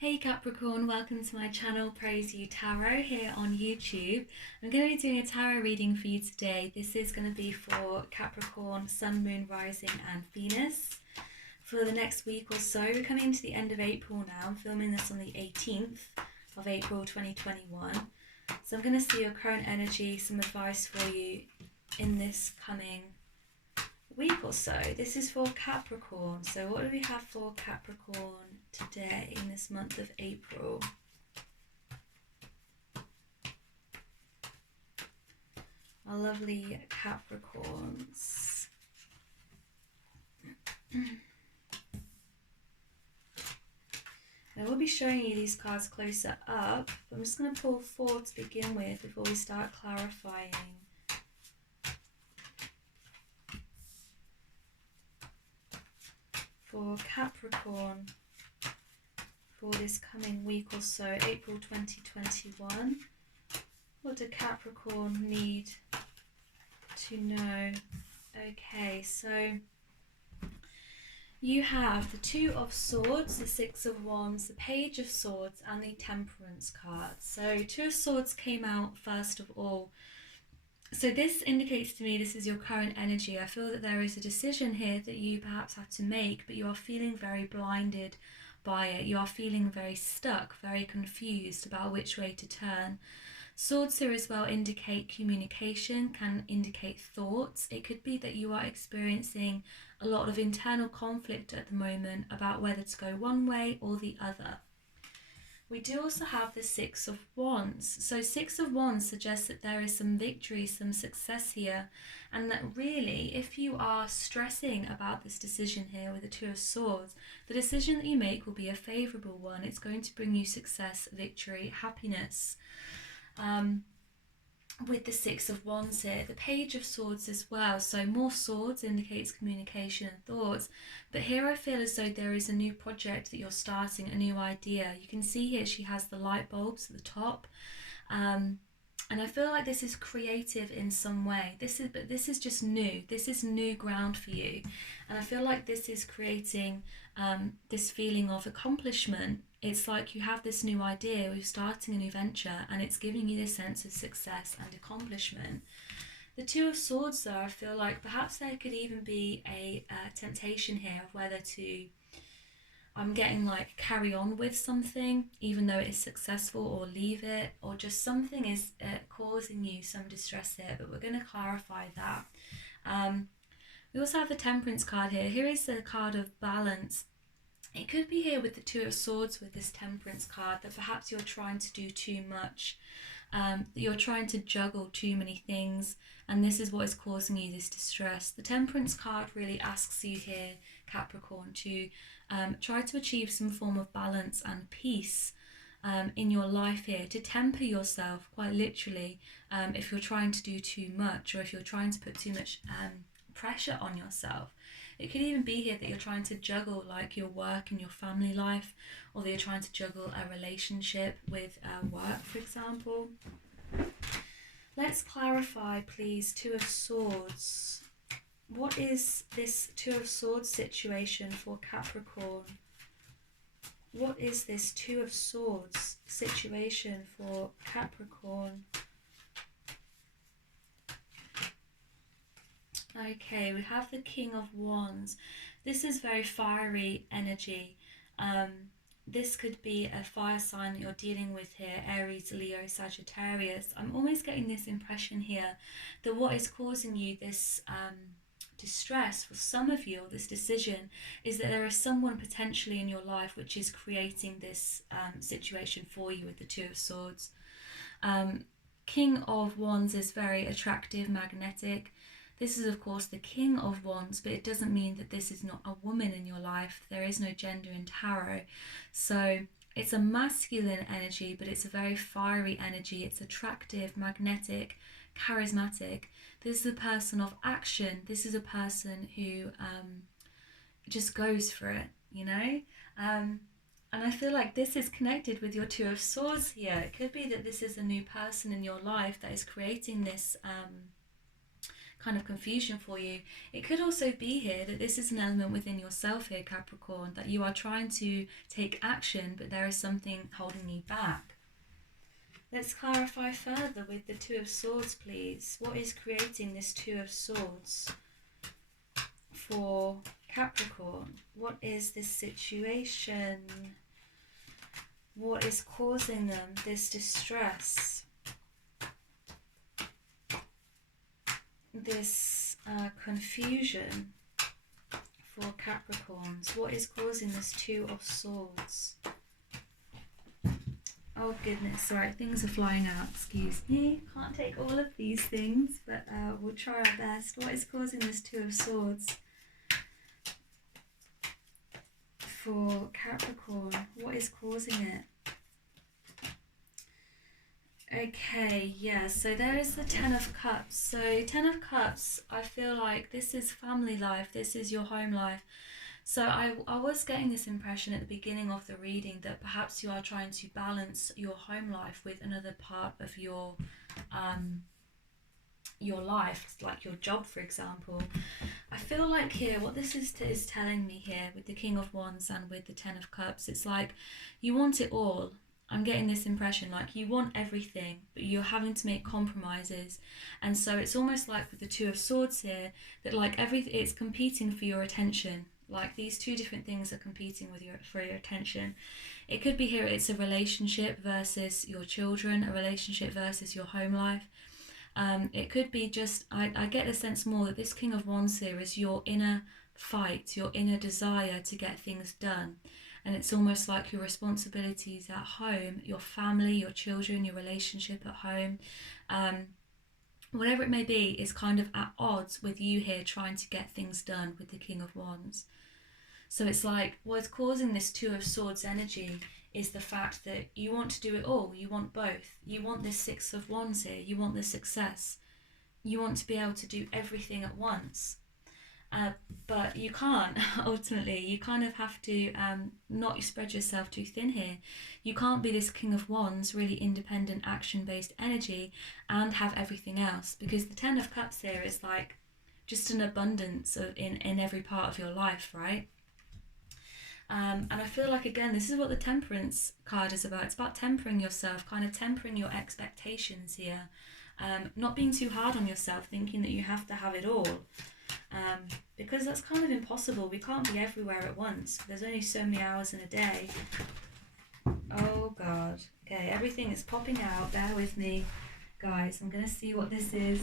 Hey Capricorn, welcome to my channel Praise You Tarot here on YouTube. I'm going to be doing a tarot reading for you today. This is going to be for Capricorn, Sun, Moon, Rising and Venus for the next week or so. We're coming into the end of April now. I'm filming this on the 18th of April 2021. So I'm going to see your current energy, some advice for you in this coming week or so. This is for Capricorn. So what do we have for Capricorn today in this month of April? Our lovely Capricorns. I will be showing you these cards closer up, but I'm just going to pull four to begin with before we start clarifying. For Capricorn, for this coming week or so, April 2021, what do Capricorn need to know? Okay, so you have the Two of Swords, the Six of Wands, the Page of Swords and the Temperance card. So Two of Swords came out first of all. So this indicates to me this is your current energy. I feel that there is a decision here that you perhaps have to make, but you are feeling very blinded by it. You are feeling very stuck, very confused about which way to turn. Swords here as well indicate communication, can indicate thoughts. It could be that you are experiencing a lot of internal conflict at the moment about whether to go one way or the other. We do also have the Six of Wands. So Six of Wands suggests that there is some victory, some success here, and that really, if you are stressing about this decision here with the Two of Swords, the decision that you make will be a favourable one. It's going to bring you success, victory, happiness. With the Six of Wands here, the Page of Swords as well. So more swords indicates communication and thoughts. But here I feel as though there is a new project that you're starting, a new idea. You can see here she has the light bulbs at the top. And I feel like this is creative in some way. But this is just new. This is new ground for you. And I feel like this is creating this feeling of accomplishment. It's like you have this new idea, you're starting a new venture, and it's giving you this sense of success and accomplishment. The Two of Swords though, I feel like perhaps there could even be a temptation here of whether to, I'm getting like carry on with something even though it is successful, or leave it, or just something is causing you some distress here, but we're going to clarify that. We also have the Temperance card here. Here is the card of balance. It could be here with the Two of Swords with this Temperance card that perhaps you're trying to do too much, that you're trying to juggle too many things, and this is what is causing you this distress. The Temperance card really asks you here, Capricorn, to try to achieve some form of balance and peace in your life here, to temper yourself quite literally if you're trying to do too much, or if you're trying to put too much pressure on yourself. It could even be here that you're trying to juggle like your work and your family life, or that you're trying to juggle a relationship with work, for example. Let's clarify, please, Two of Swords. What is this Two of Swords situation for Capricorn? What is this Two of Swords situation for Capricorn? Okay, we have the King of Wands. This is very fiery energy. This could be a fire sign that you're dealing with here, Aries, Leo, Sagittarius. I'm almost getting this impression here that what is causing you this distress for some of you, or this decision, is that there is someone potentially in your life which is creating this situation for you with the Two of Swords. King of Wands is very attractive, magnetic. This is of course the King of Wands, but it doesn't mean that this is not a woman in your life. There is no gender in tarot. So it's a masculine energy, but it's a very fiery energy. It's attractive, magnetic, charismatic. This is a person of action. This is a person who just goes for it, you know? And I feel like this is connected with your Two of Swords here. It could be that this is a new person in your life that is creating this kind of confusion for you. It could also be here that this is an element within yourself here, Capricorn, that you are trying to take action, but there is something holding you back. Let's clarify further with the Two of Swords, please. What is creating this Two of Swords for Capricorn? What is this situation? What is causing them this distress? This confusion for Capricorns? What is causing this Two of Swords? Oh goodness, right, things are flying out, excuse me. Can't take all of these things, but we'll try our best. What is causing this Two of Swords for Capricorn? What is causing it? Okay, yeah, so there is the Ten of Cups. So Ten of Cups, I feel like this is family life, this is your home life. So I was getting this impression at the beginning of the reading that perhaps you are trying to balance your home life with another part of your life, like your job, for example. I feel like here, what this is telling me here with the King of Wands and with the Ten of Cups, it's like you want it all. I'm getting this impression like you want everything, but you're having to make compromises. And so it's almost like with the Two of Swords here, that like everything, it's competing for your attention. Like these two different things are competing for your attention. It could be here, it's a relationship versus your children, a relationship versus your home life. It could be just, I get the sense more that this King of Wands here is your inner fight, your inner desire to get things done. And it's almost like your responsibilities at home, your family, your children, your relationship at home, whatever it may be, is kind of at odds with you here trying to get things done with the King of Wands. So it's like what's causing this Two of Swords energy is the fact that you want to do it all. You want both. You want this Six of Wands here. You want the success. You want to be able to do everything at once. But you can't, ultimately. You kind of have to not spread yourself too thin here. You can't be this King of Wands, really independent, action-based energy, and have everything else. Because the Ten of Cups here is like just an abundance in every part of your life, right? And I feel like, again, this is what the Temperance card is about. It's about tempering yourself, kind of tempering your expectations here. Not being too hard on yourself, thinking that you have to have it all. Because that's kind of impossible. We can't be everywhere at once. There's only so many hours in a day. Oh God. Okay, everything is popping out. Bear with me, guys. I'm going to see what this is.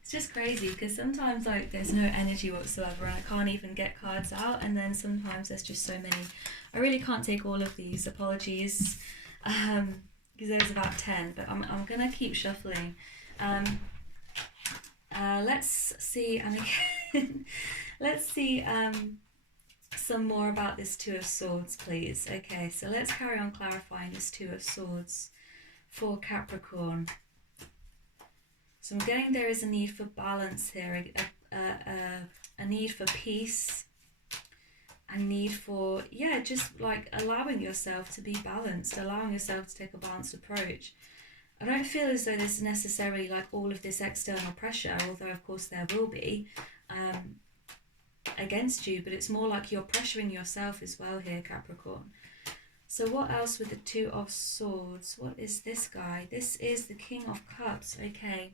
It's just crazy because sometimes like there's no energy whatsoever and I can't even get cards out, and then sometimes there's just so many. I really can't take all of these, apologies, because there's about 10, but I'm gonna keep shuffling. Let's see, and again, let's see some more about this Two of Swords, please. Okay, so let's carry on clarifying this Two of Swords for Capricorn. So I'm getting there is a need for balance here, a need for peace, a need for, yeah, just like allowing yourself to be balanced, allowing yourself to take a balanced approach. I don't feel as though there's necessarily like all of this external pressure, although of course there will be, against you, but it's more like you're pressuring yourself as well here, Capricorn. So what else with the Two of Swords? What is this guy? This is the King of Cups, okay.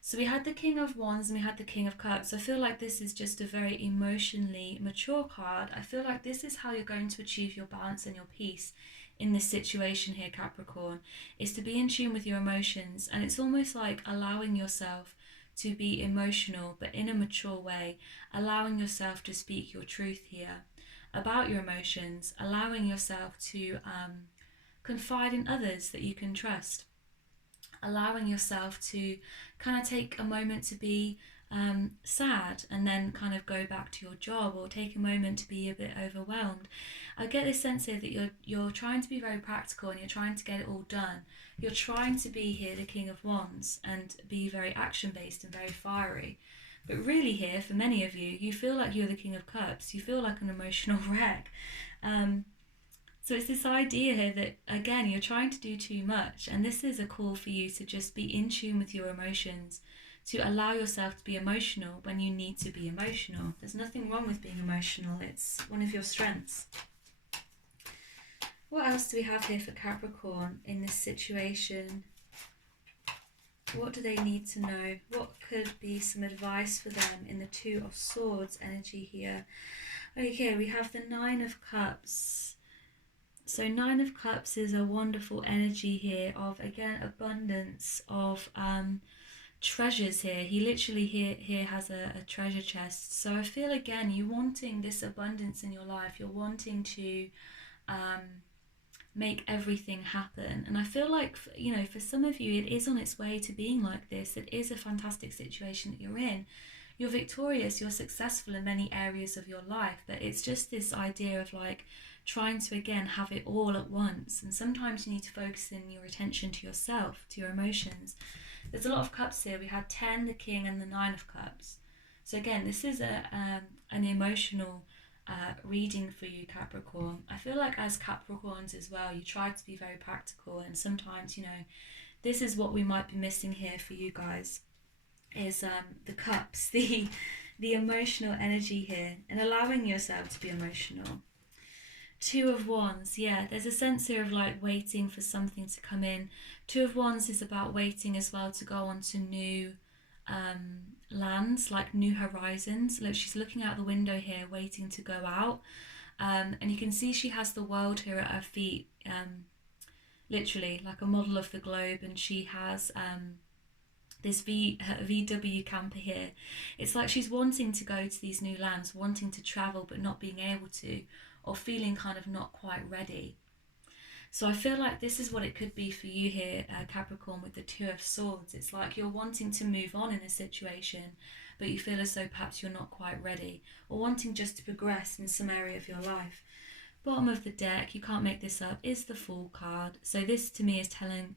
So we had the King of Wands and we had the King of Cups. I feel like this is just a very emotionally mature card. I feel like this is how you're going to achieve your balance and your peace in this situation here, Capricorn, is to be in tune with your emotions. And it's almost like allowing yourself to be emotional, but in a mature way, allowing yourself to speak your truth here about your emotions, allowing yourself to confide in others that you can trust, allowing yourself to kind of take a moment to be sad and then kind of go back to your job, or take a moment to be a bit overwhelmed. I get this sense here that you're trying to be very practical and you're trying to get it all done. You're trying to be here the King of Wands and be very action-based and very fiery. But really here, for many of you, you feel like you're the King of Cups. You feel like an emotional wreck. So it's this idea here that, again, you're trying to do too much, and this is a call for you to just be in tune with your emotions, to allow yourself to be emotional when you need to be emotional. There's nothing wrong with being emotional, it's one of your strengths. What else do we have here for Capricorn in this situation? What do they need to know? What could be some advice for them in the Two of Swords energy here? Okay, we have the Nine of Cups. So Nine of Cups is a wonderful energy here of, again, abundance, of treasures here. He literally here has a treasure chest. So I feel, again, you wanting this abundance in your life. You're wanting to make everything happen. And I feel like, you know, for some of you, it is on its way to being like this. It is a fantastic situation that you're in. You're victorious, you're successful in many areas of your life, but it's just this idea of like trying to, again, have it all at once. And sometimes you need to focus in your attention to yourself, to your emotions. There's a lot of cups here. We had 10, the King, and the 9 of Cups. So again, this is an emotional reading for you, Capricorn. I feel like as Capricorns as well, you try to be very practical, and sometimes, you know, this is what we might be missing here for you guys, is the cups, the emotional energy here, and allowing yourself to be emotional. Two of Wands, yeah, there's a sense here of like waiting for something to come in. Two of Wands is about waiting as well to go on to new lands, like new horizons. Look, she's looking out the window here, waiting to go out. And you can see she has the world here at her feet, literally like a model of the globe, and she has this VW camper here. It's like she's wanting to go to these new lands, wanting to travel but not being able to, or feeling kind of not quite ready. So I feel like this is what it could be for you here, Capricorn, with the Two of Swords. It's like you're wanting to move on in a situation, but you feel as though perhaps you're not quite ready, or wanting just to progress in some area of your life. Bottom of the deck, you can't make this up, is the Fool card. So this to me is telling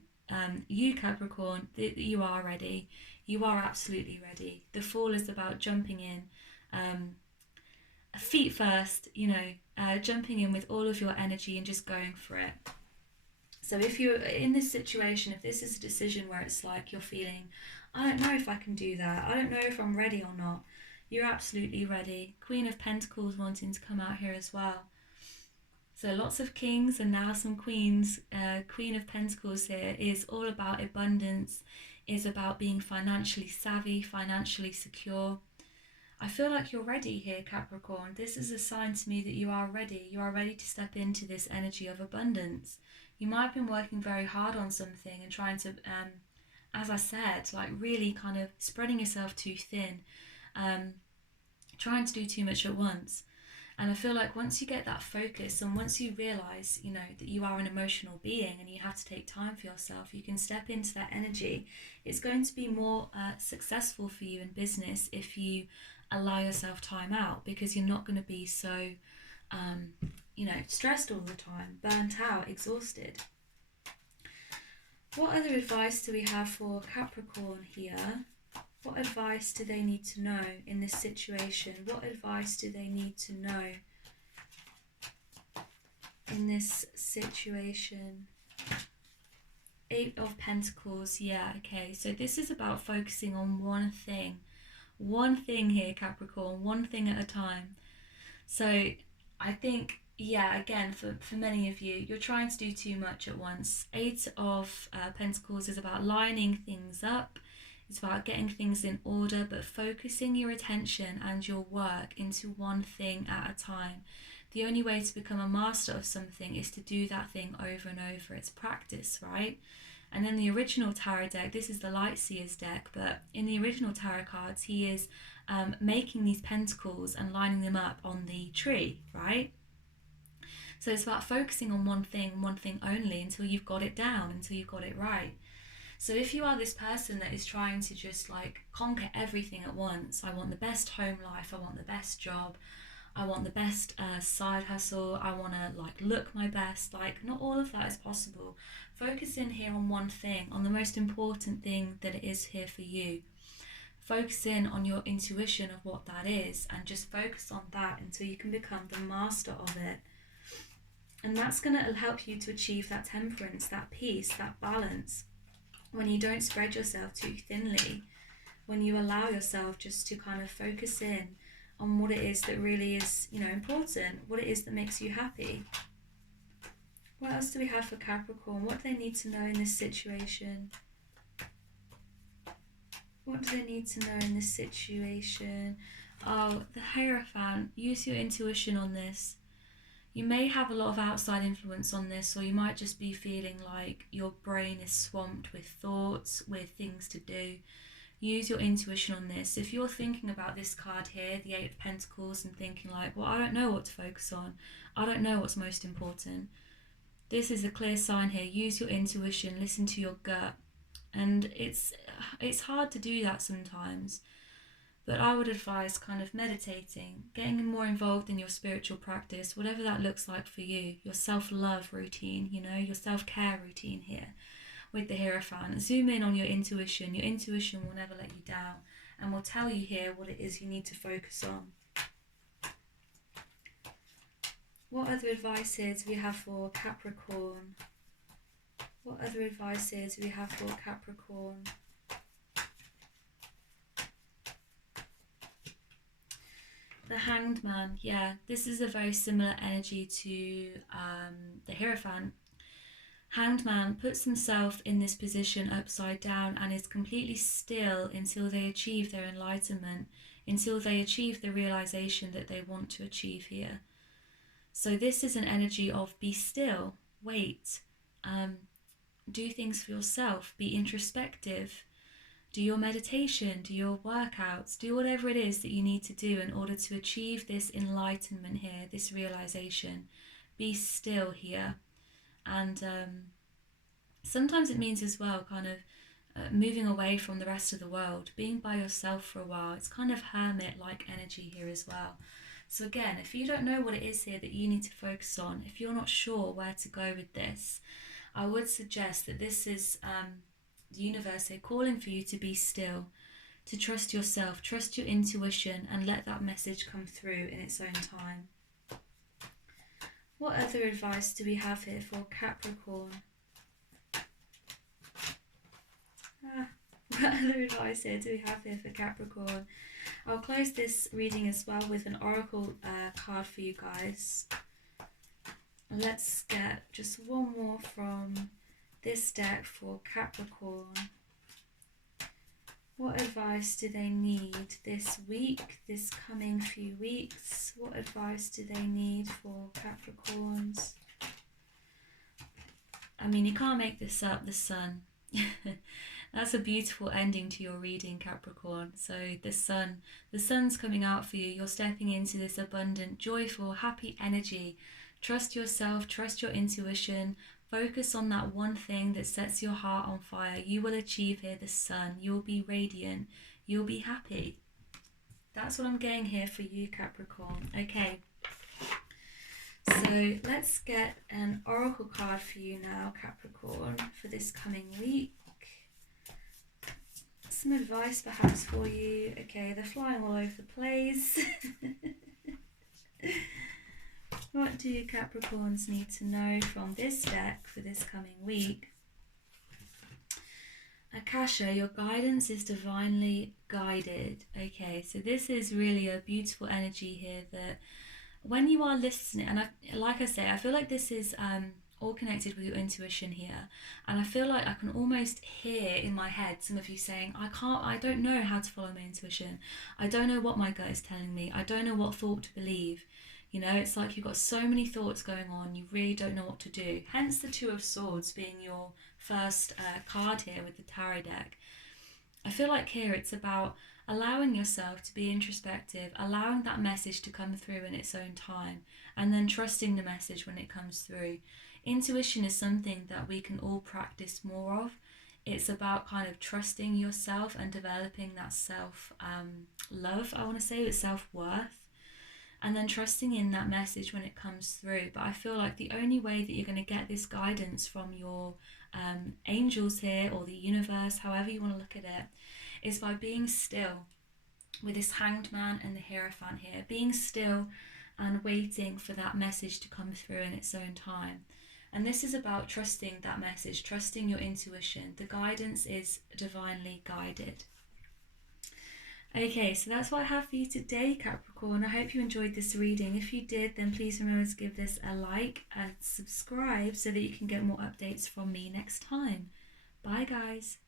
you, Capricorn, that you are ready. You are absolutely ready. The Fool is about jumping in, feet first, you know, jumping in with all of your energy and just going for it. So if you're in this situation, if this is a decision where it's like you're feeling, I don't know if I can do that, I don't know if I'm ready or not, you're absolutely ready. Queen of Pentacles wanting to come out here as well. So lots of kings and now some queens. Queen of Pentacles here is all about abundance, is about being financially savvy, financially secure. I feel like you're ready here, Capricorn. This is a sign to me that you are ready. You are ready to step into this energy of abundance. You might have been working very hard on something and trying to, as I said, like really kind of spreading yourself too thin, trying to do too much at once. And I feel like once you get that focus and once you realise, you know, that you are an emotional being and you have to take time for yourself, you can step into that energy. It's going to be more successful for you in business if you allow yourself time out, because you're not going to be so, you know, stressed all the time, burnt out, exhausted. What other advice do we have for Capricorn here? What advice do they need to know in this situation? What advice do they need to know in this situation? Eight of Pentacles, yeah, okay. So this is about focusing on one thing. One thing here, Capricorn, one thing at a time. So I think, yeah, again, for many of you, you're trying to do too much at once. Eight of Pentacles is about lining things up. It's about getting things in order, but focusing your attention and your work into one thing at a time. The only way to become a master of something is to do that thing over and over. It's practice, right? And in the original tarot deck, this is the Light Seer's deck, but in the original tarot cards, he is making these pentacles and lining them up on the tree, right? So it's about focusing on one thing only, until you've got it down, until you've got it right. So if you are this person that is trying to just like conquer everything at once, I want the best home life, I want the best job, I want the best side hustle, I want to like look my best, like not all of that is possible. Focus in here on one thing, on the most important thing that it is here for you. Focus in on your intuition of what that is and just focus on that until you can become the master of it. And that's going to help you to achieve that temperance, that peace, that balance. When you don't spread yourself too thinly, when you allow yourself just to kind of focus in on what it is that really is, important, what it is that makes you happy. What else do we have for Capricorn? What do they need to know in this situation? What do they need to know in this situation? Oh, the Hierophant. Use your intuition on this. You may have a lot of outside influence on this, or you might just be feeling like your brain is swamped with thoughts, with things to do. Use your intuition on this. If you're thinking about this card here, the Eight of Pentacles, and thinking like, well, I don't know what to focus on. I don't know what's most important. This is a clear sign here. Use your intuition, listen to your gut. And it's hard to do that sometimes. But I would advise kind of meditating, getting more involved in your spiritual practice, whatever that looks like for you, your self-love routine, your self-care routine here with the Hierophant. Zoom in on your intuition. Your intuition will never let you down and will tell you here what it is you need to focus on. What other advice here do we have for Capricorn? What other advice here do we have for Capricorn? The Hanged Man, yeah, this is a very similar energy to the Hierophant. Hanged Man puts himself in this position upside down and is completely still until they achieve their enlightenment, until they achieve the realization that they want to achieve here. So this is an energy of be still, wait, do things for yourself, be introspective, do your meditation, do your workouts, do whatever it is that you need to do in order to achieve this enlightenment here, this realization. Be still here. And sometimes it means as well kind of moving away from the rest of the world, being by yourself for a while. It's kind of hermit-like energy here as well. So again, if you don't know what it is here that you need to focus on, if you're not sure where to go with this, I would suggest that this is the universe here calling for you to be still, to trust yourself, trust your intuition, and let that message come through in its own time. What other advice do we have here for Capricorn? What other advice here do we have here for Capricorn? I'll close this reading as well with an oracle card for you guys. Let's get just one more from this deck for Capricorn. What advice do they need this week, this coming few weeks? What advice do they need for Capricorns? I mean, you can't make this up, the Sun. That's a beautiful ending to your reading, Capricorn. So the sun's coming out for you. You're stepping into this abundant, joyful, happy energy. Trust yourself, trust your intuition. Focus on that one thing that sets your heart on fire. You will achieve here the Sun. You'll be radiant. You'll be happy. That's what I'm getting here for you, Capricorn. Okay. So let's get an oracle card for you now, Capricorn, for this coming week. Some advice perhaps for you. Okay, they're flying all over the place. What do Capricorns need to know from this deck for this coming week? Akasha, your guidance is divinely guided. Okay, so this is really a beautiful energy here that when you are listening, and like I say, I feel like this is all connected with your intuition here, and I feel like I can almost hear in my head some of you saying, I don't know how to follow my intuition. I don't know what my gut is telling me. I don't know what thought to believe. It's like you've got so many thoughts going on, you really don't know what to do. Hence the Two of Swords being your first card here with the tarot deck. I feel like here it's about allowing yourself to be introspective, allowing that message to come through in its own time, and then trusting the message when it comes through. Intuition is something that we can all practice more of. It's about kind of trusting yourself and developing that self-love, I want to say, with self-worth. And then trusting in that message when it comes through. But I feel like the only way that you're going to get this guidance from your angels here, or the universe, however you want to look at it, is by being still with this Hanged Man and the Hierophant here. Being still and waiting for that message to come through in its own time. And this is about trusting that message, trusting your intuition. The guidance is divinely guided. Okay, so that's what I have for you today, Capricorn. I hope you enjoyed this reading. If you did, then please remember to give this a like and subscribe so that you can get more updates from me next time. Bye, guys.